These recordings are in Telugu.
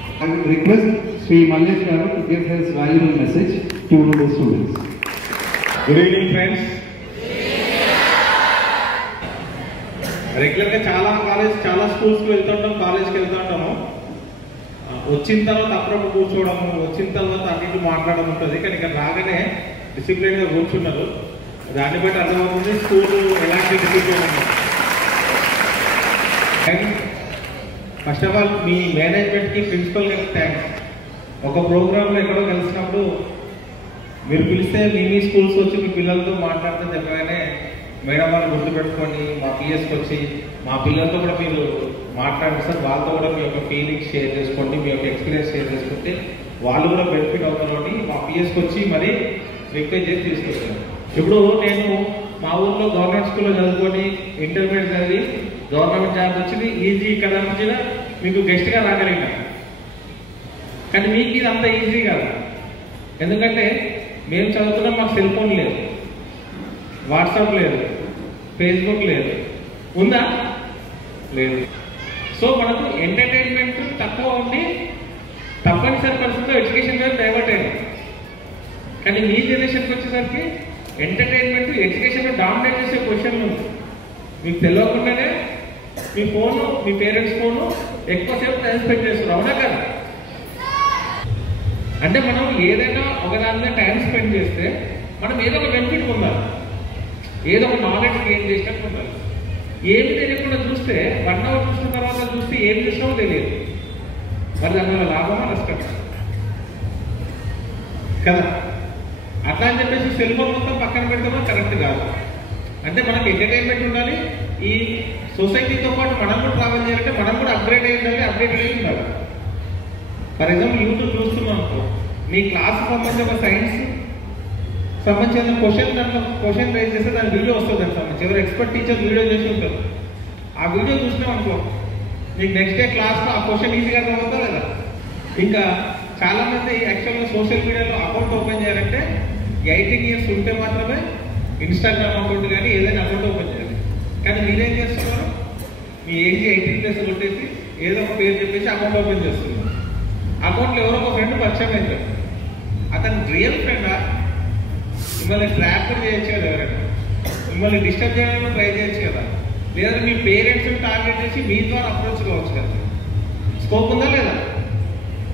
I would request Sri Mallesh Garu to give his valuable message to the students. Good evening, friends. రెగ్యులర్గా చాలా స్కూల్స్కి వెళ్తుంటాం, కాలేజ్కి వెళ్తుంటాము. వచ్చిన తర్వాత అప్పుడప్పుడు కూర్చోవడము, వచ్చిన తర్వాత అన్నింటి మాట్లాడడం ఉంటుంది. కానీ ఇక్కడ రాగానే డిసిప్లిన్గా కూర్చున్నారు. దాన్ని బట్టి అర్థమవుతుంది స్కూల్ ఎలాంటి డిసిప్లిన్ ఉంది. అండ్ ఫస్ట్ ఆఫ్ ఆల్ మీ మేనేజ్మెంట్కి, ప్రిన్సిపల్ గారికి థ్యాంక్స్. ఒక ప్రోగ్రాంలో ఎక్కడో కలిసినప్పుడు మీరు పిలిస్తే మీ స్కూల్స్ వచ్చి మీ పిల్లలతో మాట్లాడితే చెప్పగానే మేడం వాళ్ళు గుర్తుపెట్టుకొని మా పిఎస్కి వచ్చి మా పిల్లలతో కూడా మీరు మాట్లాడండి సార్, వాళ్ళతో కూడా మీ యొక్క ఫీలింగ్స్ షేర్ చేసుకోండి, మీ యొక్క ఎక్స్పీరియన్స్ షేర్ చేసుకుంటే వాళ్ళు కూడా బెనిఫిట్ అవుతారు అని మా పిఎస్కి వచ్చి మరీ రిక్వెస్ట్ చేసి తీసుకొచ్చాను. ఇప్పుడు నేను మా ఊర్లో గవర్నమెంట్ స్కూల్లో చదువుకొని ఇంటర్మీడియట్ చదివి గవర్నమెంట్ జాబ్ వచ్చింది, ఈజీ ఇక్కడ నుంచి మీకు గెస్ట్గా రాగలిగిన. కానీ మీకు ఇది అంత ఈజీ కాదు. ఎందుకంటే మేము చదువుతున్నాం, మాకు సెల్ ఫోన్ లేదు, వాట్సాప్ లేదు, ఫేస్బుక్ లేదు. ఉందా? లేదు. సో మనకు ఎంటర్టైన్మెంట్ తక్కువ ఉండి తప్పనిసరి పరిస్థితుల్లో ఎడ్యుకేషన్ మీద డైవర్ట్ అయ్యింది. కానీ మీ జనరేషన్కి వచ్చేసరికి ఎంటర్టైన్మెంట్ ఎడ్యుకేషన్లో డామినేట్ చేసే క్వశ్చన్లు ఉంది. మీకు తెలియకుండానే మీ ఫోను, మీ పేరెంట్స్ ఫోను ఎక్కువసేపు టైం స్పెండ్ చేస్తారు. అవునా కదా? అంటే మనం ఏదైనా ఒక దాని మీద టైం స్పెండ్ చేస్తే మనం ఏదో ఒక బెనిఫిట్ పొందాలి, ఏదో ఒక నాలెడ్జ్ గెయిన్ చేసినట్టు ఉండాలి. ఏమి తెలియకుండా చూస్తే 1 అవర్ చూసిన తర్వాత చూస్తే ఏం చేసినామో తెలియదు. మరి దానివల్ల లాభమా నష్టం కదా? అట్లా అని చెప్పేసి సెల్ ఫోన్ మొత్తం పక్కన పెడతామో కరెక్ట్ కాదు. అంటే మనకి ఎంటర్టైన్మెంట్ ఉండాలి. ఈ సొసైటీతో పాటు మనం కూడా ట్రావెల్ చేయాలంటే మనం కూడా అప్గ్రేడ్ అయ్యి ఉండాలి, అప్డేటెడ్ అయ్యి ఉండాలి. ఫర్ ఎగ్జాంపుల్ యూట్యూబ్ చూస్తున్నాం అనుకో, మీ క్లాస్ సంబంధించి ఒక సైన్స్ సంబంధించిన క్వశ్చన్ రైజ్ చేస్తే దాని వీడియో వస్తుంది. దానికి సంబంధించి ఎవరు ఎక్స్పర్ట్ టీచర్ వీడియో చేసి ఉంటారు. ఆ వీడియో చూసినాం అనుకో, మీకు నెక్స్ట్ డే క్లాస్లో ఆ క్వశ్చన్ ఈజీగా అర్థమవుతా లేదా? ఇంకా చాలామంది యాక్చువల్గా సోషల్ మీడియాలో అకౌంట్ ఓపెన్ చేయాలంటే 18 years ఉంటే మాత్రమే ఇన్స్టాగ్రామ్ అకౌంట్ కానీ ఏదైనా అకౌంట్ ఓపెన్ చేయాలి. కానీ మీరేం చేస్తున్నారు? మీ ఏజ్ 18+ కొట్టేసి ఏదో ఒక పేరు చెప్పేసి అకౌంట్ ఓపెన్ చేస్తున్నారు. అకౌంట్లో ఎవరో ఒక ఫ్రెండ్ పరిచయం అవుతారు. అతను రియల్ ఫ్రెండా? మిమ్మల్ని ట్రాప్ చేయొచ్చు కదా, ఎవరైనా మిమ్మల్ని డిస్టర్బ్ చేయడానికి ట్రై చేయొచ్చు కదా, లేదా మీ పేరెంట్స్ని టార్గెట్ చేసి మీ ద్వారా అప్రోచ్ కావచ్చు కదా. స్కోప్ ఉందా లేదా?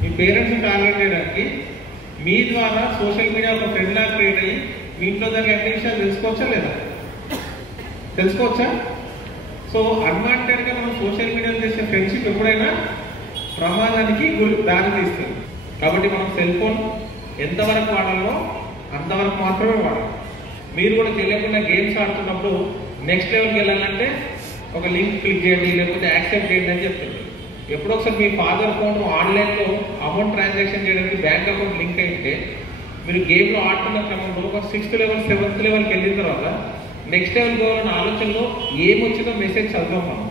మీ పేరెంట్స్ని టార్గెట్ చేయడానికి మీ ద్వారా సోషల్ మీడియా ఒక ఫ్రెండ్ లాగా క్రియేట్ అయ్యి మీ ఇంట్లో దానికి అన్ని విషయాలు తెలుసుకోవచ్చా లేదా? తెలుసుకోవచ్చా? సో అన్వాంటెడ్గా మనం సోషల్ మీడియాలో చేసే ఫ్రెండ్షిప్ ఎప్పుడైనా ప్రమాదానికి దారి తీస్తుంది. కాబట్టి మనం సెల్ ఫోన్ ఎంతవరకు వాడాలో అంతవరకు మాత్రమే వాడాలి. మీరు కూడా తెలియకుండా గేమ్స్ ఆడుతున్నప్పుడు నెక్స్ట్ లెవెల్కి వెళ్ళాలంటే ఒక లింక్ క్లిక్ చేయండి, లేకపోతే యాక్సెప్ట్ చేయండి అని చెప్తుంది. ఎప్పుడో ఒకసారి మీ ఫాదర్ ఫోన్ ఆన్లైన్లో అమౌంట్ ట్రాన్సాక్షన్ చేయడానికి బ్యాంక్ అకౌంట్ లింక్ అయితే మీరు గేమ్లో ఆడుతున్న క్రమంలో ఒక 6th level 7th levelకి వెళ్ళిన తర్వాత నెక్స్ట్ లెవెల్ పోవాలన్న ఆలోచనలో ఏమొచ్చిందో మెసేజ్ చదవం. మనం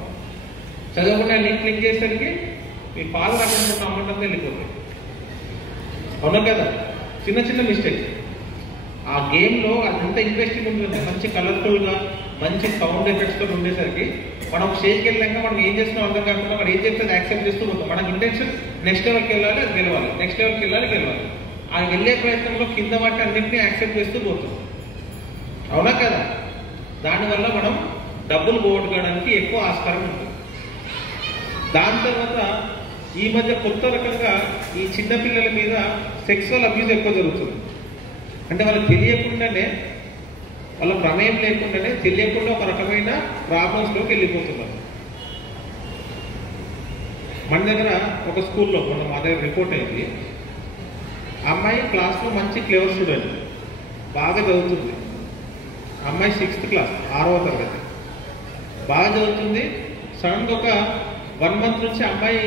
చదవకుండా లింక్ క్లిక్ చేసేసరికి మీ ఫాదర్ అకౌంట్ ఉన్న అమౌంట్ అంతా వెళ్ళిపోతుంది. అవునా కదా? చిన్న చిన్న మిస్టేక్. ఆ గేమ్లో అదంతా ఇంట్రెస్టింగ్ ఉంటుంది, మంచి కలర్ఫుల్గా మంచి సౌండ్ ఎఫెక్ట్స్తో ఉండేసరికి మనం స్టేజ్కి వెళ్ళాక మనం ఏం చేస్తున్నాం అర్థం కాకుండా మనం ఏం చేస్తే యాక్సెప్ట్ చేస్తూ పోతాం. మనకి ఇంటెన్షన్ నెక్స్ట్ లెవెల్కి వెళ్ళాలి, అది గెలవాలి, నెక్స్ట్ లెవెల్కి వెళ్ళాలి, గెలవాలి. ఆ వెళ్ళే ప్రయత్నంలో కింద వాటి అన్నింటినీ యాక్సెప్ట్ చేస్తూ పోతాం. అవునా కదా? దానివల్ల మనం డబ్బులు పోగొట్టుకోవడానికి ఎక్కువ ఆస్కారం ఉంటుంది. దాని తర్వాత ఈ మధ్య కొత్త రకంగా ఈ చిన్నపిల్లల మీద సెక్సువల్ అబ్యూజ్ ఎక్కువ జరుగుతుంది. అంటే వాళ్ళకి తెలియకుండానే, వాళ్ళ ప్రమేయం లేకుండానే తెలియకుండా ఒక రకమైన ప్రాబ్లమ్స్లోకి వెళ్ళిపోతున్నారు. మన దగ్గర ఒక స్కూల్లో మా దగ్గర రిపోర్ట్ అయింది. అమ్మాయి క్లాస్లో మంచి క్లేవర్ స్టూడెంట్, బాగా చదువుతుంది. అమ్మాయి 6th class 6వ తరగతి బాగా చదువుతుంది. సడన్గా ఒక 1 month నుంచి అమ్మాయి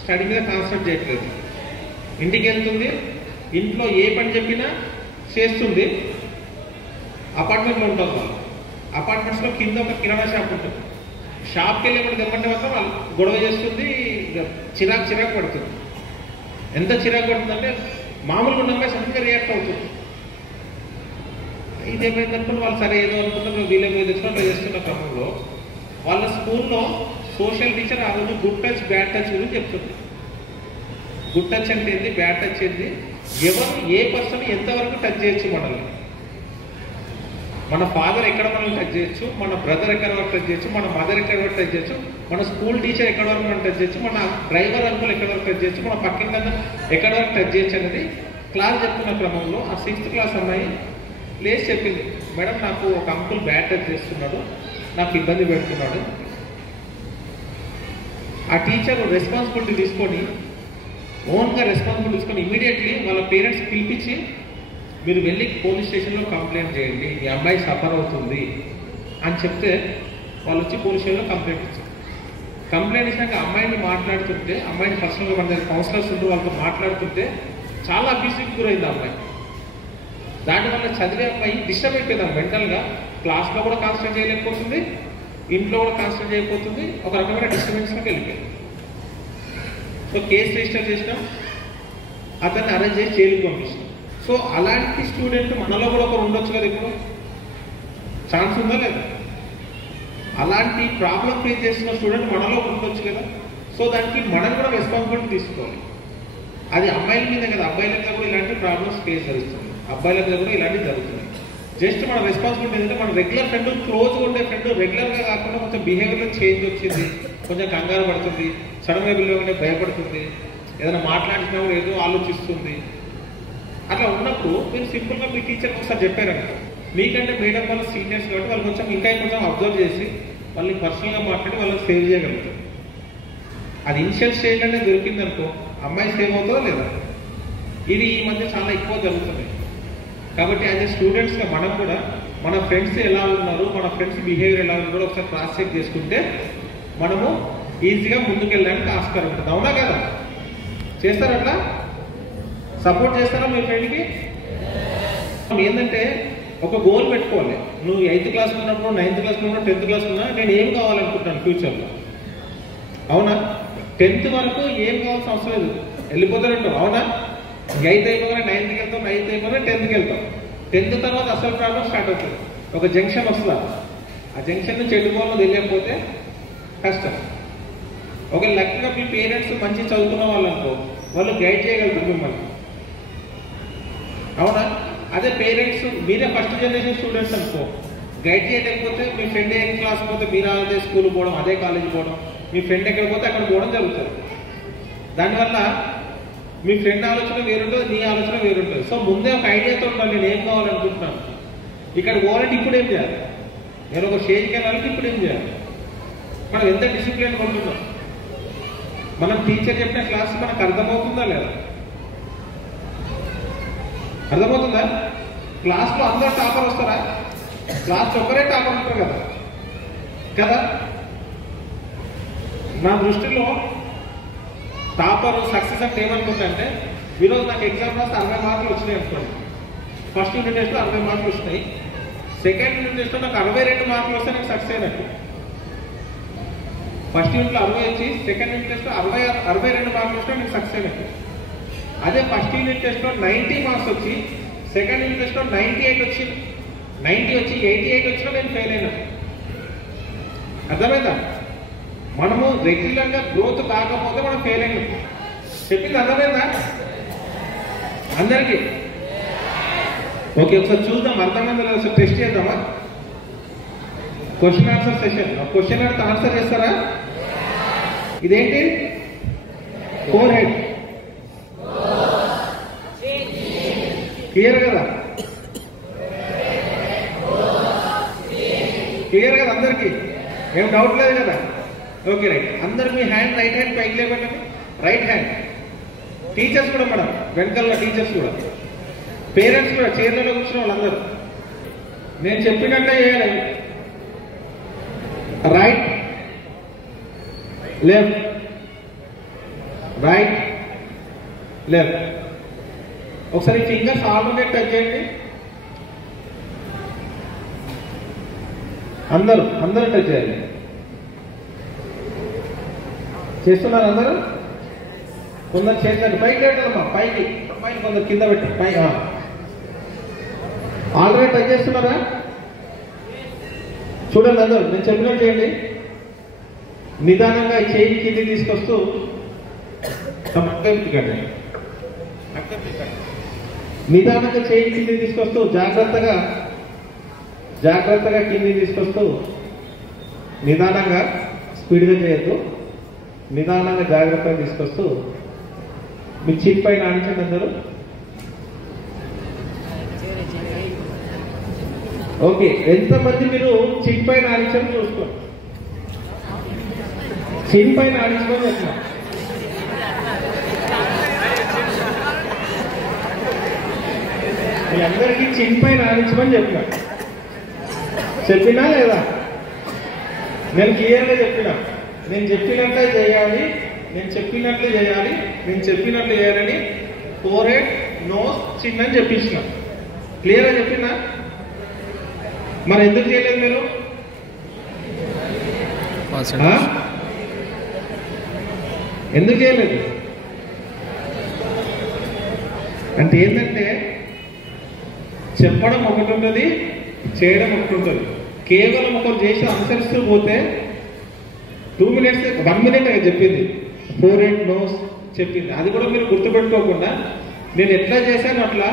స్టడీ మీద కాన్సన్ట్రేట్ చేయట్లేదు. ఇంటికి వెళ్తుంది, ఇంట్లో ఏ పని చెప్పినా చేస్తుంది. అపార్ట్మెంట్లో ఉంటుంది వాళ్ళు. అపార్ట్మెంట్స్లో కింద ఒక కిరాణా షాప్ ఉంటుంది. షాప్కి వెళ్ళి దెమ్మంటే మాత్రం వాళ్ళు గొడవ చేస్తుంది, చిరాకు పడుతుంది. ఎంత చిరాకు పడుతుందంటే మామూలుగా ఉన్న అమ్మాయి సడన్గా రియాక్ట్ అవుతుంది. ఇదేమైందంటే వాళ్ళు సరే ఏదో అనుకుంటారు, వీళ్ళే మీద తెచ్చుకొని చేస్తున్న క్రమంలో వాళ్ళ స్కూల్లో సోషల్ టీచర్ ఆ రోజు గుడ్ టచ్ బ్యాడ్ టచ్ గురించి చెప్తుంది. గుడ్ టచ్ అంటే ఏంటి, బ్యాడ్ టచ్ ఏంటి, ఎవరు ఏ పర్సన్ ఎంతవరకు టచ్ చేయొచ్చు మనల్ని. మన ఫాదర్ ఎక్కడ మనల్ని టచ్ చేయొచ్చు, మన బ్రదర్ ఎక్కడ వరకు టచ్ చేయొచ్చు, మన మదర్ ఎక్కడ వరకు టచ్ చేయొచ్చు, మన స్కూల్ టీచర్ ఎక్కడ వరకు మనం టచ్ చేయొచ్చు, మన డ్రైవర్ అంకుల్ ఎక్కడ వరకు టచ్ చేయొచ్చు, మన పక్కింటి ఎక్కడ వరకు టచ్ చేయొచ్చు అనేది క్లాస్ చెప్తున్న క్రమంలో ఆ 6th క్లాస్ అమ్మాయి లేచి చెప్పింది, మేడం నాకు ఒక అంకుల్ బ్యాడ్ టచ్ చేస్తున్నాడు, నాకు ఇబ్బంది పెడుతున్నాడు. ఆ టీచర్ రెస్పాన్సిబిలిటీ తీసుకొని ఓన్గా రెస్పాన్సిబిలిటీ తీసుకొని ఇమీడియట్లీ వాళ్ళ పేరెంట్స్ పిలిపించి మీరు వెళ్ళి పోలీస్ స్టేషన్లో కంప్లైంట్ చేయండి, మీ అమ్మాయి సఫర్ అవుతుంది అని చెప్తే వాళ్ళు వచ్చి పోలీస్ స్టేషన్లో కంప్లైంట్ ఇచ్చారు. కంప్లైంట్ ఇచ్చాక అమ్మాయిని మాట్లాడుతుంటే, అమ్మాయిని పర్సనల్గా మన దగ్గర కౌన్సిలర్స్ ఉంటూ వాళ్ళతో మాట్లాడుతుంటే చాలా అబ్యూసివ్కి గురైంది అమ్మాయి. దానివల్ల చదివే అమ్మాయి డిస్టర్బ్ అయిపోయింది మెంటల్గా, క్లాస్లో కూడా కాన్సన్ట్రేట్ చేయలేకపోతుంది, ఇంట్లో కూడా కాన్సన్ట్రేట్ చేయకపోతుంది, ఒక రకమైన డిస్టర్బెన్స్లోకి వెళ్ళిపోయింది. సో కేసు రిజిస్టర్ చేసినాం, అతన్ని అరెస్ట్ చేసి జైలుకి పంపిస్తాం. సో అలాంటి స్టూడెంట్ మనలో కూడా ఒకరు ఉండొచ్చు కదా, ఇప్పుడు ఛాన్స్ ఉందా లేదా? అలాంటి ప్రాబ్లం ఫేస్ చేస్తున్న స్టూడెంట్ మనలో ఉండొచ్చు కదా. సో దానికి మనం కూడా రెస్పాన్సిబిలిటీ తీసుకోవాలి. అది అమ్మాయిల మీద కదా, అబ్బాయిల మీద కూడా ఇలాంటి ప్రాబ్లమ్స్ ఫేస్ జరుగుతుంది, అబ్బాయిల మీద కూడా ఇలాంటివి జరుగుతున్నాయి. జస్ట్ మన రెస్పాన్సిబిలిటీ ఏంటంటే మన రెగ్యులర్ ఫ్రెండ్, క్లోజ్గా ఉండే ఫ్రెండ్ రెగ్యులర్గా కాకుండా కొంచెం బిహేవియర్లో చేంజ్ వచ్చింది, కొంచెం కంగారు పడుతుంది, సడన్గా బిల్లుగానే భయపడుతుంది, ఏదైనా మాట్లాడినా కూడా ఏదో ఆలోచిస్తుంది. అట్లా ఉన్నప్పుడు మీరు సింపుల్గా మీ టీచర్కి ఒకసారి చెప్పారనుకో, మీకంటే మేడం వాళ్ళు సీనియర్స్ కాబట్టి వాళ్ళు కొంచెం కొంచెం అబ్జర్వ్ చేసి వాళ్ళని పర్సనల్గా మాట్లాడి వాళ్ళని సేవ్ చేయగలుగుతారు. అది ఇనిషియల్ స్టేజ్లోనే దొరికిందనుకో అమ్మాయి సేవ్ అవుతుందా లేదా? ఇది ఈ మధ్య చాలా ఎక్కువ జరుగుతుంది. కాబట్టి యాజ్ ఏ స్టూడెంట్స్గా మనం కూడా మన ఫ్రెండ్స్ ఎలా ఉన్నారు, మన ఫ్రెండ్స్ బిహేవియర్ ఎలా ఉంది కూడా ఒకసారి క్రాస్ చెక్ చేసుకుంటే మనము ఈజీగా ముందుకు వెళ్ళడానికి ఆస్కారం ఉంటుంది. అవునా కదా? చేస్తారా? అట్లా సపోర్ట్ చేస్తారా మీ ఫ్రెండ్కి? ఏంటంటే ఒక గోల్ పెట్టుకోవాలి. నువ్వు 8th క్లాస్ ఉన్నప్పుడు, 9th క్లాస్ ఉన్నప్పుడు, 10th క్లాస్ ఉన్నా నేను ఏం కావాలనుకుంటున్నాను ఫ్యూచర్లో. అవునా? 10th వరకు ఏం కావాల్సిన అవసరం లేదు, వెళ్ళిపోతారంటావు. అవునా? 8th అయిపోగానే 9th వెళ్తాం, 9th అయిపోగానే 10th వెళ్తాం. 10th తర్వాత అసలు ప్రాబ్లం స్టార్ట్ అవుతుంది. ఒక జంక్షన్ వస్తుందా, ఆ జంక్షన్ నుంచి ఎటుకోవాలో తెలియకపోతే కష్టం. ఒక లక్కీగా మీ పేరెంట్స్ మంచి చదువుకున్న వాళ్ళు అనుకో, వాళ్ళు గైడ్ చేయగలుగుతారు మిమ్మల్ని. అవునా? అదే పేరెంట్స్ మీరే ఫస్ట్ జనరేషన్ స్టూడెంట్స్ అనుకో, గైడ్ చేయలేకపోతే మీ ఫ్రెండ్ ఏ క్లాస్ పోతే మీరు అదే స్కూల్ పోవడం, అదే కాలేజ్ పోవడం, మీ ఫ్రెండ్ ఎక్కడ పోతే అక్కడ పోవడం జరుగుతుంది. దానివల్ల మీ ఫ్రెండ్ ఆలోచన వేరుంటుంది, నీ ఆలోచన వేరుంటుంది. సో ముందే ఒక ఐడియాతో ఉండాలి, నేను ఏం కావాలనుకుంటున్నాను, ఇక్కడ పోవాలంటే ఇప్పుడు ఏం చేయాలి, నేను ఒక స్టేజ్కి వెళ్ళాలంటే ఇప్పుడు ఏం చేయాలి. మనం ఎంత డిసిప్లిన్ ఉంటున్నాం, మనం టీచర్ చెప్పిన క్లాస్ మనకు అర్థమవుతుందా లేదా? అర్థమవుతుందా? క్లాస్లో అందరూ టాపర్ వస్తారా? క్లాస్లో ఒక్కరే టాపర్ ఉంటారు కదా కదా. నా దృష్టిలో టాపర్ సక్సెస్ అంటే ఏమనుకుంటే, ఈరోజు నాకు ఎగ్జామ్ రాస్తే 60 మార్కులు వచ్చినాయి అనుకోండి. ఫస్ట్ యూనిట్ టెస్ట్లో 60 మార్కులు వచ్చినాయి, సెకండ్ యూనిట్ టెస్ట్లో నాకు 62 మార్కులు వస్తే నాకు సక్సెస్ అయినట్టు. ఫస్ట్ యూనిట్లో 60 వచ్చి సెకండ్ యూనిట్ టెస్ట్లో 62 మార్కులు వస్తే నాకు సక్సెస్ అయినట్టు. అదే ఫస్ట్ యూనిట్ టెస్ట్లో 90 మార్క్స్ వచ్చి సెకండ్ యూనిట్ టెస్ట్లో 98 వచ్చి 90 వచ్చి 88 వచ్చినా నేను ఫెయిల్ అయినట్టు. అర్థమైందా? మనము రెగ్యులర్గా గ్రోత్ కాకపోతే మనం ఫెయిల్ అయినట్టు. చెప్పింది అర్థమైందా అందరికీ? ఓకే, ఒకసారి చూద్దాం అర్థమైందా లేదా, ఒకసారి టెస్ట్ చేద్దామా? Question answer session. క్వశ్చన్ అడిగితే ఆన్సర్ చేస్తారా? ఇదేంటి? Four head. క్లియర్ కదా? క్లియర్ కదా అందరికీ? ఏం డౌట్ లేదు కదా? Okay right. అందరు మీ హ్యాండ్ రైట్ హ్యాండ్ పైకి లేపండి. Right hand. టీచర్స్ కూడా మేడం, వెనకాల టీచర్స్ కూడా, పేరెంట్స్ కూడా, చైర్లలో కూర్చున్న వాళ్ళందరూ నేను చెప్పినట్టే చేయాలి. Right left, right left. ఒకసారి ఫింగర్స్ ఆల్టర్నేట్ టచ్ చేయండి. అందరూ టచ్ చేయాలి. చేస్తున్నారు అందరూ? కొందరు చేసినట్టు పైకి పెట్టాలమ్మా, పైకి పైకి, కొందరు కింద పెట్టి పై. ఆల్రెడీ టచ్ చేస్తున్నారా? చూడండి అందరూ, నేను చెప్పినట్టు చేయండి. నిదానంగా చేయి కింది తీసుకొస్తూ నిదానంగా చేయి కింది తీసుకొస్తూ జాగ్రత్తగా కింది తీసుకొస్తూ నిదానంగా స్పీడ్గా చేయొద్దు. నిదానంగా జాగ్రత్తగా తీసుకొస్తూ మీ చిప్ పైన ఆడించండి అందరూ. ఓకే, ఎంతమంది మీరు చిప్ పైన ఆడించని చూసుకోండి. చిప్ పైన ఆడించుకొని వచ్చిన మీ అందరికీ చిప్ పైన ఆడించమని చెప్పినా లేదా? నేను క్లియర్గా చెప్పినా, నేను చెప్పినట్లే చేయాలి, నేను చెప్పినట్లు చేయాలని ఫోర్హెడ్, నోస్, చిన్ అని చెప్పించిన. క్లియర్గా చెప్పినా? మరి ఎందుకు చేయలేదు మీరు? ఎందుకు చేయలేదు అంటే ఏంటంటే చెప్పడం ఒకటి ఉంటుంది, చేయడం ఒకటి ఉంటుంది. కేవలం ఒకరు చేసి అనుసరిస్తూ పోతే 2 minutes 1 minute చెప్పింది, ఫోర్హెడ్, నోస్ చెప్పింది. అది కూడా మీరు గుర్తుపెట్టుకోకుండా నేను ఎట్లా చేశాను అట్లా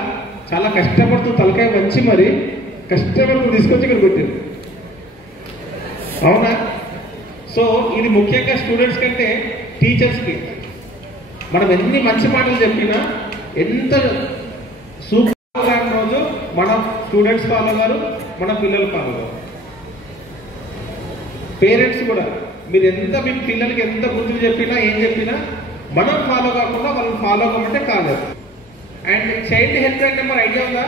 చాలా కష్టపడుతూ తలకాయ వచ్చి మరి కష్టపడుతూ తీసుకొచ్చి ఇక్కడ కొట్టింది. అవునా? సో ఇది ముఖ్యంగా స్టూడెంట్స్ కంటే టీచర్స్కి మనం ఎన్ని మంచి మాటలు చెప్పినా ఎంత సూపర్ రోజు మన స్టూడెంట్స్ ఫాలో గారు, మన పిల్లలు ఫాలో గారు. పేరెంట్స్ కూడా మీరు ఎంత మీ పిల్లలకి ఎంత బుద్ధులు చెప్పినా ఏం చెప్పినా మనం ఫాలో కాకుండా వాళ్ళని ఫాలో కామంటే కాలేదు. And child health line number idea ఉందా?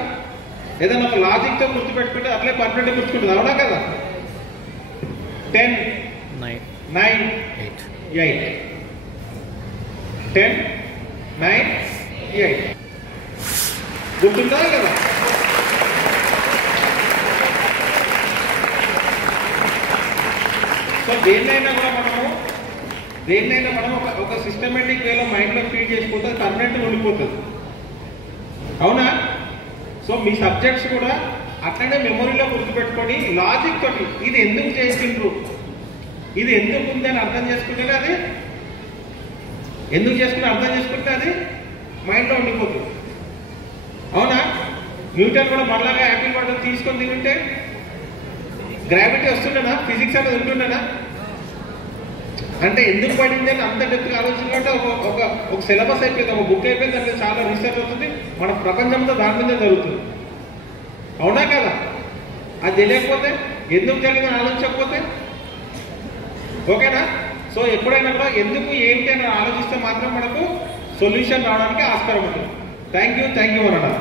ఏదైనా ఒక లాజిక్తో గుర్తుపెట్టుకుంటే అట్లే పర్ఫెక్ట్గా గుర్తుకుంటుంది. అవునా కదా? 10 9 8 10 9 8 గుర్తుందా కదా? సో దేన్నైనా మనం ఒక సిస్టమేటిక్ వేలో మైండ్లో ఫీడ్ చేసుకుంటే పర్మనెంట్గా ఉండిపోతుంది. అవునా? సో మీ సబ్జెక్ట్స్ కూడా అట్లనే మెమొరీలో గుర్తుపెట్టుకొని లాజిక్ తోటి ఇది ఎందుకు చేసిండ్రు, ఇది ఎందుకు ఉంది అని అర్థం చేసుకుంటేనే అది మైండ్లో ఉండిపోతుంది. అవునా? న్యూటన్ కూడా మళ్ళాగా యాపిల్ పడడం తీసుకొని తింటే గ్రావిటీ వస్తుండేనా? ఫిజిక్స్ అనేది ఉంటుండేనా? అంటే ఎందుకు పడింది అని అంత డెప్త్గా ఆలోచించాలంటే ఒక సిలబస్ అయిపోయింది, ఒక బుక్ అయిపోయింది, అంటే చాలా రీసెర్చ్ అవుతుంది, మన ప్రపంచంతో దాని మీద జరుగుతుంది. అవునా కదా? అది తెలియకపోతే, ఎందుకు జరిగిందని ఆలోచించకపోతే ఓకేనా? సో ఎప్పుడైనా కూడా ఎందుకు ఏంటి అని ఆలోచిస్తే మాత్రం మనకు సొల్యూషన్ రావడానికి ఆస్కారం ఉంటుంది. థ్యాంక్ యూ అన్నాడు.